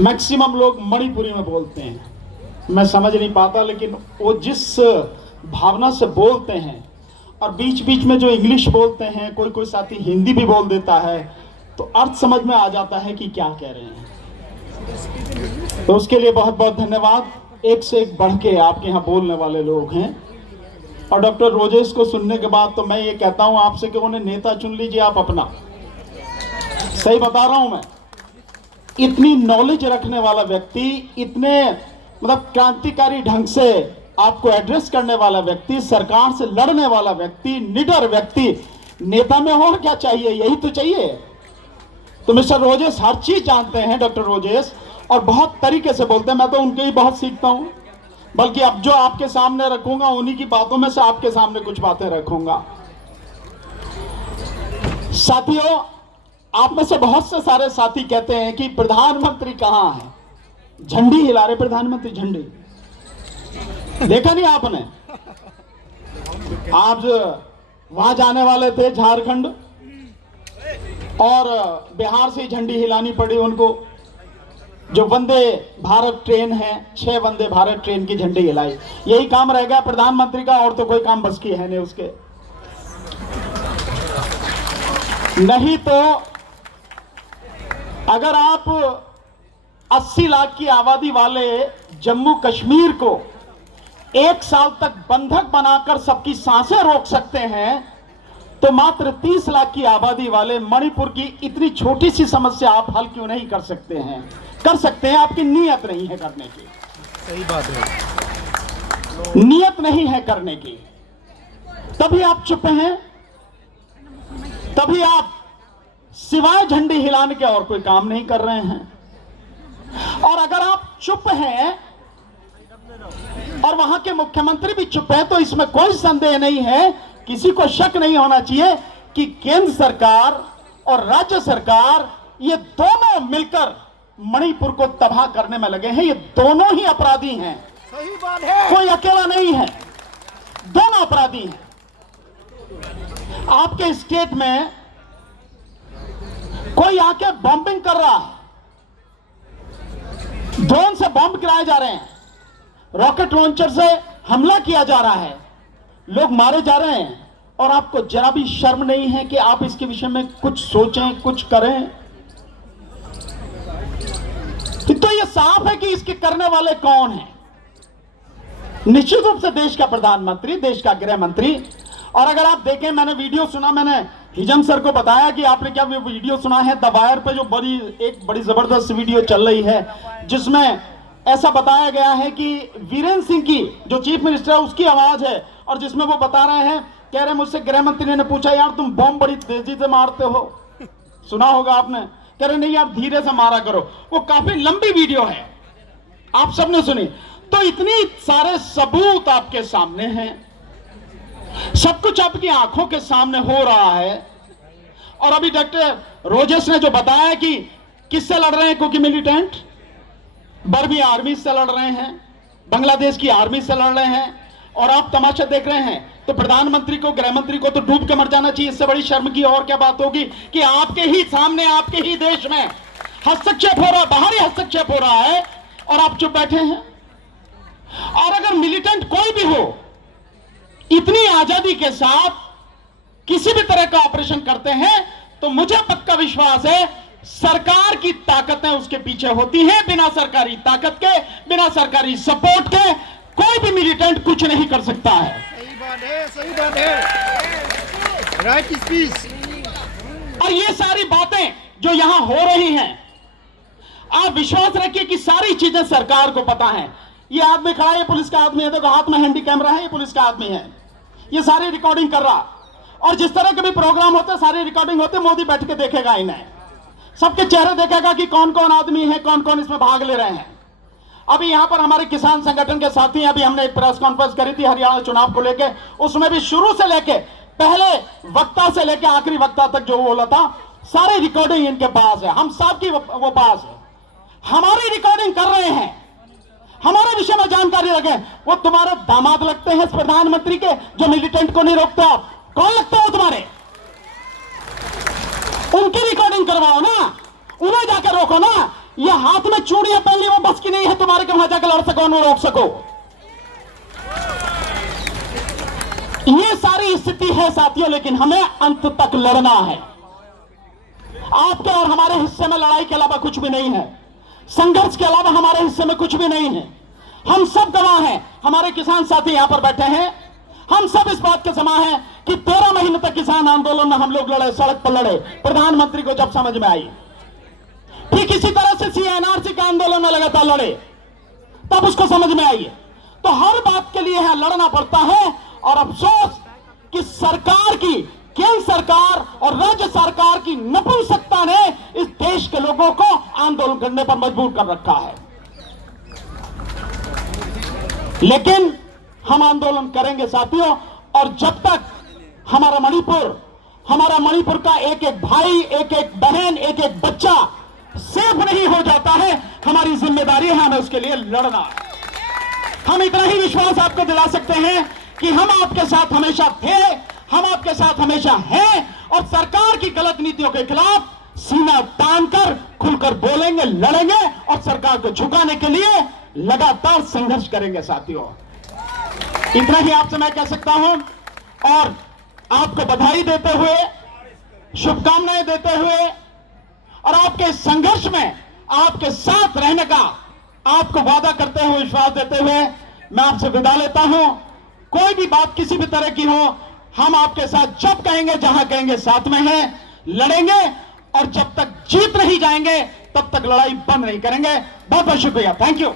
Maximum लोग मणिपुरी में बोलते हैं, मैं समझ नहीं पाता, लेकिन वो जिस भावना से बोलते हैं और बीच बीच में जो इंग्लिश बोलते हैं, कोई कोई साथी हिंदी भी बोल देता है, तो अर्थ समझ में आ जाता है कि क्या कह रहे हैं। तो उसके लिए बहुत बहुत धन्यवाद। एक से एक बढ़ के आपके यहाँ बोलने वाले लोग हैं। और डॉक्टर रोजेश को सुनने के बाद तो मैं ये कहता हूँ आपसे कि उन्हें नेता चुन लीजिए आप अपना। सही बता रहा हूं मैं। इतनी नॉलेज रखने वाला व्यक्ति, इतने मतलब क्रांतिकारी ढंग से आपको एड्रेस करने वाला व्यक्ति, सरकार से लड़ने वाला व्यक्ति, निडर व्यक्ति, नेता में और क्या चाहिए? यही तो चाहिए। तो मिस्टर रोजेस हर चीज जानते हैं, डॉक्टर रोजेस, और बहुत तरीके से बोलते हैं। मैं तो उनके ही बहुत सीखता हूं, बल्कि अब जो आपके सामने रखूंगा उन्हीं की बातों में से आपके सामने कुछ बातें रखूंगा। साथियों, आप में से बहुत से सारे साथी कहते हैं कि प्रधानमंत्री कहां है? झंडी हिला रहे प्रधानमंत्री, झंडी देखा नहीं आपने? आप वहां जाने वाले थे झारखंड, और बिहार से झंडी हिलानी पड़ी उनको। जो वंदे भारत ट्रेन है, 6 वंदे भारत ट्रेन की झंडी हिलाई। यही काम रह गया प्रधानमंत्री का, और तो कोई काम बस की है नहीं उसके। नहीं तो अगर आप 80 लाख की आबादी वाले जम्मू कश्मीर को 1 साल तक बंधक बनाकर सबकी सांसें रोक सकते हैं, तो मात्र 30 लाख की आबादी वाले मणिपुर की इतनी छोटी सी समस्या आप हल क्यों नहीं कर सकते हैं? कर सकते हैं, आपकी नीयत नहीं है करने की। सही बात है, नीयत नहीं है करने की, तभी आप चुप हैं, तभी आप सिवाय झंडी हिलाने के और कोई काम नहीं कर रहे हैं। और अगर आप चुप हैं और वहां के मुख्यमंत्री भी चुप है, तो इसमें कोई संदेह नहीं है, किसी को शक नहीं होना चाहिए कि केंद्र सरकार और राज्य सरकार ये दोनों मिलकर मणिपुर को तबाह करने में लगे हैं। ये दोनों ही अपराधी हैं, सही बात है, कोई अकेला नहीं है, दोनों अपराधी हैं। आपके स्टेट में कोई आके बॉम्बिंग कर रहा है, ड्रोन से बॉम्ब गिराए जा रहे हैं, रॉकेट लॉन्चर से हमला किया जा रहा है, लोग मारे जा रहे हैं, और आपको जरा भी शर्म नहीं है कि आप इसके विषय में कुछ सोचें, कुछ करें? तो ये साफ है कि इसके करने वाले कौन हैं? निश्चित रूप से देश का प्रधानमंत्री, देश का गृह मंत्री। और अगर आप देखें, मैंने वीडियो सुना, मैंने हिजम सर को बताया कि आपने क्या वीडियो सुना है द वायर पे, जो एक बड़ी जबरदस्त वीडियो चल रही है, जिसमें ऐसा बताया गया है कि वीरेंद्र सिंह की जो चीफ मिनिस्टर है उसकी आवाज है, और जिसमें वो बता रहे हैं, कह रहे मुझसे गृह मंत्री ने पूछा, यार तुम बॉम्ब बड़ी तेजी से मारते हो, सुना होगा आपने? कह रहे नहीं यार धीरे से मारा करो। वो काफी लंबी वीडियो है, आप सबने सुनी। तो इतनी सारे सबूत आपके सामने हैं, सब कुछ आपकी आंखों के सामने हो रहा है। और अभी डॉक्टर रोजेस ने जो बताया कि किससे लड़ रहे हैं, क्योंकि मिलिटेंट बर्मी आर्मी से लड़ रहे हैं, बांग्लादेश की आर्मी से लड़ रहे हैं, और आप तमाशा देख रहे हैं। तो प्रधानमंत्री को, गृह मंत्री को तो डूब के मर जाना चाहिए। इससे बड़ी शर्म की और क्या बात होगी कि आपके ही सामने, आपके ही देश में हस्तक्षेप हो रहा, बाहरी हस्तक्षेप हो रहा है, और आप चुप बैठे हैं। और अगर मिलिटेंट कोई भी हो, इतनी आजादी के साथ किसी भी तरह का ऑपरेशन करते हैं, तो मुझे पक्का विश्वास है सरकार की ताकतें उसके पीछे होती हैं। बिना सरकारी ताकत के, बिना सरकारी सपोर्ट के कोई भी मिलिटेंट कुछ नहीं कर सकता है। सही बात है, सही बात है, राइट स्पीच। और ये सारी बातें जो यहां हो रही हैं, आप विश्वास रखिए कि सारी चीजें सरकार को पता है। ये आदमी खड़ा है, ये पुलिस का आदमी है, देखो हाथ में हैंडी कैमरा है, ये पुलिस का आदमी है, ये सारी रिकॉर्डिंग कर रहा। और जिस तरह के भी प्रोग्राम होते, सारी रिकॉर्डिंग होते, मोदी बैठ के देखेगा इन्हें, सबके चेहरे देखेगा कि कौन कौन आदमी है, कौन कौन इसमें भाग ले रहे हैं। अभी यहां पर हमारे किसान संगठन के साथी, अभी हमने एक प्रेस कॉन्फ्रेंस करी थी हरियाणा चुनाव को लेके, उसमें भी शुरू से लेके पहले वक्ता से लेके आखिरी वक्ता तक जो बोला था, सारी रिकॉर्डिंग इनके पास है, हम सब की वो पास है। हमारी रिकॉर्डिंग कर रहे हैं, हमारे विषय में जानकारी रखें। वो तुम्हारे दामाद लगते हैं इस प्रधानमंत्री के, जो मिलिटेंट को नहीं रोकते। आप कौन लगते हो तुम्हारे? उनकी रिकॉर्डिंग करवाओ ना, उन्हें जाकर रोको ना। ये हाथ में चूड़ियां पहन ली, वो बस की नहीं है तुम्हारे कि वहां जाकर लड़ सको, उन्हें रोक सको। ये सारी स्थिति है साथियों, लेकिन हमें अंत तक लड़ना है। आपके और हमारे हिस्से में लड़ाई के अलावा कुछ भी नहीं है, संघर्ष के अलावा हमारे हिस्से में कुछ भी नहीं है। हम सब गवाह हैं, हमारे किसान साथी यहां पर बैठे हैं, हम सब इस बात के जमा हैं कि 13 महीने तक किसान आंदोलन में हम लोग लड़े, सड़क पर लड़े। प्रधानमंत्री को जब समझ में आई, ठीक इसी तरह से CNRC के आंदोलन में लगातार लड़े, तब उसको समझ में आई। तो हर बात के लिए यहां लड़ना पड़ता है। और अफसोस कि सरकार की, केंद्र सरकार और राज्य सरकार की नपुंसकता ने इस देश के लोगों को आंदोलन करने पर मजबूर कर रखा है। लेकिन हम आंदोलन करेंगे साथियों, और जब तक हमारा मणिपुर का एक एक भाई, एक एक बहन, एक एक बच्चा सेफ नहीं हो जाता है, हमारी जिम्मेदारी है हमें उसके लिए लड़ना। हम इतना ही विश्वास आपको दिला सकते हैं कि हम आपके साथ हमेशा थे, हम आपके साथ हमेशा हैं, और सरकार की गलत नीतियों के खिलाफ सीना तानकर खुलकर बोलेंगे, लड़ेंगे और सरकार को झुकाने के लिए लगातार संघर्ष करेंगे साथियों। इतना ही आपसे मैं कह सकता हूं, और आपको बधाई देते हुए, शुभकामनाएं देते हुए, और आपके संघर्ष में आपके साथ रहने का आपको वादा करते हुए, विश्वास देते हुए मैं आपसे विदा लेता हूं। कोई भी बात किसी भी तरह की हो, हम आपके साथ जब कहेंगे, जहां कहेंगे, साथ में हैं, लड़ेंगे, और जब तक जीत नहीं जाएंगे तब तक लड़ाई बंद नहीं करेंगे। बहुत बहुत शुक्रिया, थैंक यू।